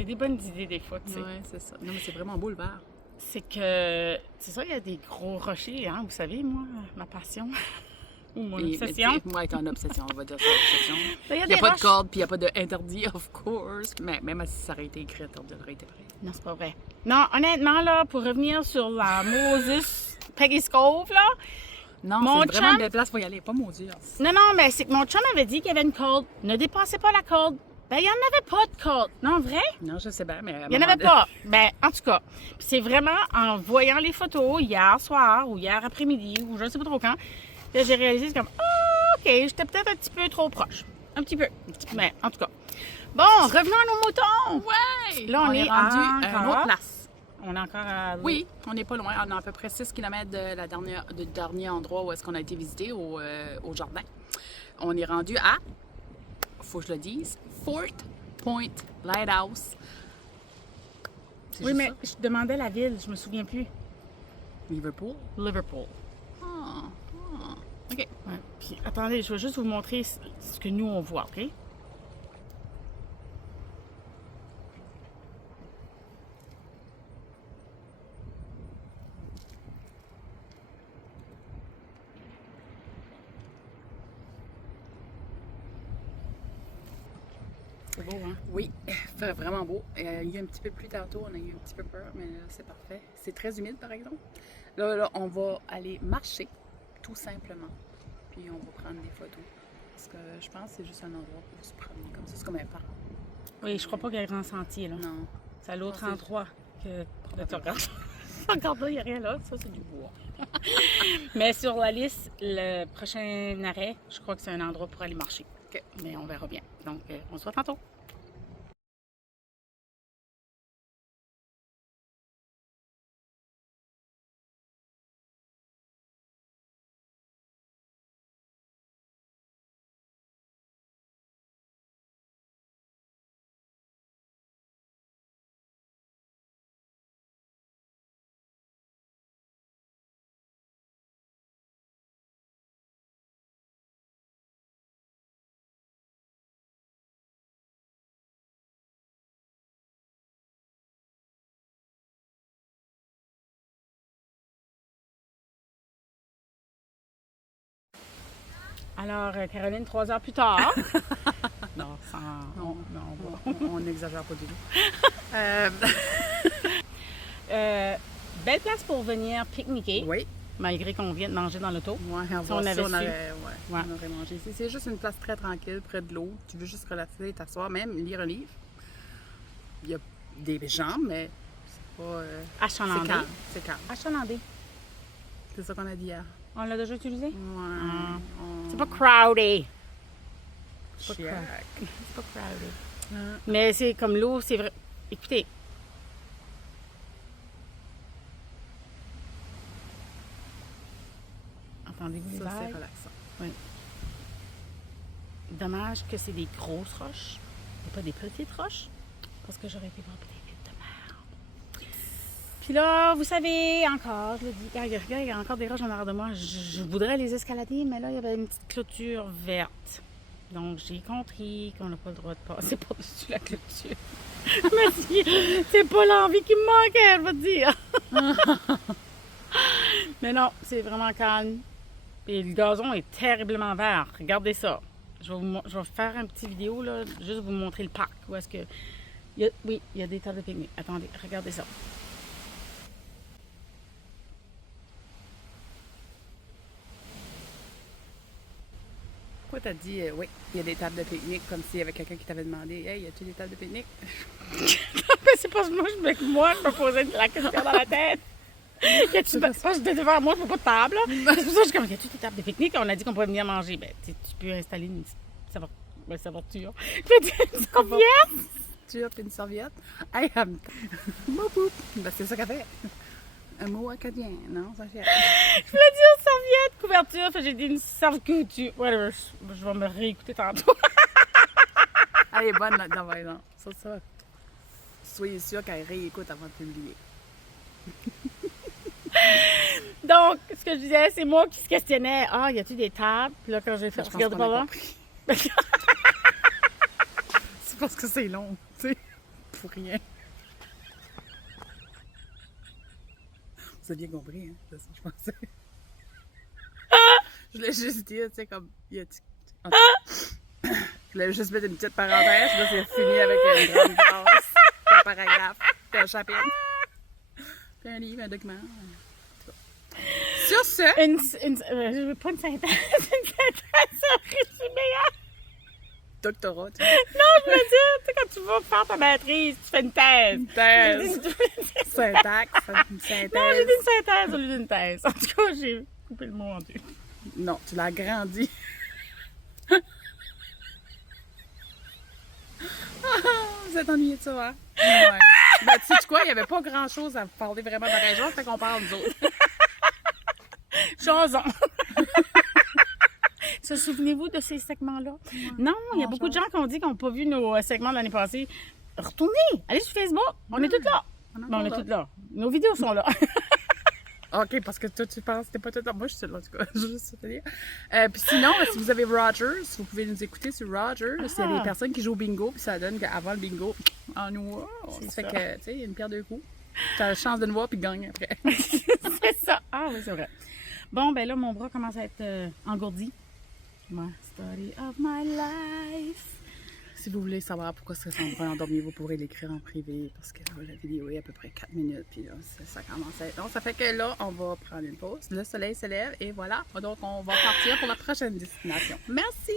J'ai des bonnes idées des fois, tu sais. Ouais, c'est ça. Non, mais c'est vraiment beau le vert. C'est que, c'est ça, il y a des gros rochers, hein, vous savez, moi, ma passion. Ou mon obsession. Moi, ton obsession, on va dire ça, obsession. Il Il n'y a pas de corde, puis il n'y a pas d'interdit, of course. Mais même si ça aurait été écrit, on aurait été prêt. Non, c'est pas vrai. Non, honnêtement, là, pour revenir sur la Moses Peggy Cove, là. Non, mon c'est vraiment chum... une belle place pour y aller, pas maudire. Non, mais c'est que mon chum avait dit qu'il y avait une corde. Ne dépassez pas la corde. Ben, il n'y en avait pas de corde. Non, vrai? Non, je sais bien, mais... Il n'y en avait pas. Ben, en tout cas, c'est vraiment en voyant les photos hier soir ou hier après-midi ou je ne sais pas trop quand, là, j'ai réalisé, c'est comme, oh, OK, j'étais peut-être un petit peu trop proche. Un petit peu. Mais, en tout cas. Bon, revenons à nos moutons. Ouais! Là, on est rendu encore... à une autre place. On est encore à... Oui, on n'est pas loin. On est à peu près 6 km du dernier endroit où est-ce qu'on a été visité, au jardin. On est rendu à, faut que je le dise, Fort Point Lighthouse. C'est Oui, juste mais ça? je demandais la ville, je me souviens plus. Liverpool. Liverpool. OK. Ouais. Puis, attendez, je vais juste vous montrer ce que nous, on voit, OK? C'est beau, hein? Oui, fait vraiment beau. Il y a un petit peu plus tantôt, on a eu un petit peu peur, mais là, c'est parfait. C'est très humide, par exemple. Là, on va aller marcher, tout simplement. Puis on va prendre des photos. Parce que je pense que c'est juste un endroit pour se promener comme ça. C'est comme un parc. Oui, je crois pas qu'il y ait grand sentier, là. Non. C'est à l'autre Non, endroit que... Là, tu regardes. Regarde là, il n'y a rien là. Ça, c'est du bois. Mais sur la liste, le prochain arrêt, je crois que c'est un endroit pour aller marcher. OK. Mais on verra bien. Donc, on se voit tantôt. Alors, Caroline, 3 heures plus tard. Non, On n'exagère pas du tout. Belle place pour venir pique-niquer, Oui. malgré qu'on vient de manger dans l'auto. Ouais, Si on avait su. on aurait mangé ici. C'est juste une place très tranquille, près de l'eau. Tu veux juste relaxer, t'asseoir, même lire un livre. Il y a des gens, mais c'est pas... c'est Achalandé. calme. C'est calme. Achalandé. C'est ça qu'on a dit hier. On l'a déjà utilisé? Ouais. C'est pas crowded. C'est pas C'est pas crowded. Ah. Mais c'est comme l'eau, c'est vrai. Écoutez. Entendez-vous les Ça, c'est vagues? relaxant. Oui. Dommage que c'est des grosses roches et pas des petites roches. Parce que j'aurais été voir des villes de mer. Puis là, vous savez, encore, je le dis, regarde, il y a encore des roches en arrière de moi. Je voudrais les escalader, mais là, il y avait une petite clôture verte. Donc, j'ai compris qu'on n'a pas le droit de passer par-dessus la clôture. Mais c'est pas l'envie qui me manquait, je vais te dire. Mais non, c'est vraiment calme. Et le gazon est terriblement vert. Regardez ça. Je vais faire une petite vidéo, là, juste vous montrer le parc. Où est-ce que... oui, il y a des tables de pique-nique. Attendez, regardez ça. Pourquoi t'as dit, oui, il y a des tables de pique-nique, comme s'il y avait quelqu'un qui t'avait demandé, hey, y a-t-il des tables de pique-nique? Mais c'est pas moi, je me posais la question dans la tête. C'est pas que j'étais devant moi, je veux pas de table. Là. C'est pour ça que je suis comme, y a-tu des tables de pique-nique? On a dit qu'on pouvait venir manger. Ben, tu peux installer une servoture. Une serviette? Tu as une serviette? Hey, ben, c'est ça qu'elle fait. Un mot acadien, non? Ça fait. Je voulais dire serviette, couverture, fait j'ai dit une serve-couture. Whatever, je vais me réécouter tantôt. Elle est bonne là-dedans, par exemple. Ça. Soyez sûr qu'elle réécoute avant de publier. Donc, ce que je disais, c'est moi qui se questionnais. Ah, y a-t-il des tables? Puis là, quand j'ai fait, Je pense regardez qu'on par a là. compris. C'est parce que c'est long, tu sais. ou rien. Vous avez bien compris, hein? C'est ça que je pensais. Je voulais juste dire, tu sais, comme... Je voulais juste mettre une petite parenthèse, là, c'est fini avec une grande phrase, puis un paragraphe, puis un chapitre, puis un livre, un document. Sur ce... Je veux pas une synthèse. Une synthèse, ça résumé. Doctorat, tu Non, je veux dire, tu sais, quand tu vas faire ta maîtrise, tu fais une thèse. Une thèse. Syntaxe, une synthèse. Non, j'ai dit une synthèse au lieu d'une thèse. En tout cas, j'ai coupé le mot en deux. Non, tu l'as agrandi. Vous êtes ennuyés de ça, hein? Ouais. Ben, tu sais quoi, il n'y avait pas grand-chose à parler vraiment de la région, fait qu'on parle nous autres. Jason. Se souvenez-vous de ces segments-là? Non, il y a beaucoup de gens qui ont dit qu'ils n'ont pas vu nos segments de l'année passée. Retournez, allez sur Facebook, on est toutes là. On est toutes là. Nos vidéos sont là. OK, parce que toi, tu penses que t'es pas tout là. Moi, je suis là, en tout cas. Je veux juste te dire. Puis sinon, si vous avez Rogers, vous pouvez nous écouter sur Rogers. Il y a des personnes qui jouent au bingo, puis ça donne qu'avant le bingo, en nous, ça fait que, tu sais, il y a une pierre deux coups. Tu as la chance de nous voir, puis gagne après. C'est ça. Ah oui, c'est vrai. Bon, ben là, mon bras commence à être engourdi. My story of my life. Si vous voulez savoir pourquoi ça s'en va endormir, vous pourrez l'écrire en privé parce que là, la vidéo est à peu près 4 minutes. Puis là, ça commence à être... Donc, ça fait que là, on va prendre une pause. Le soleil se lève et voilà. Donc, on va partir pour la prochaine destination. Merci!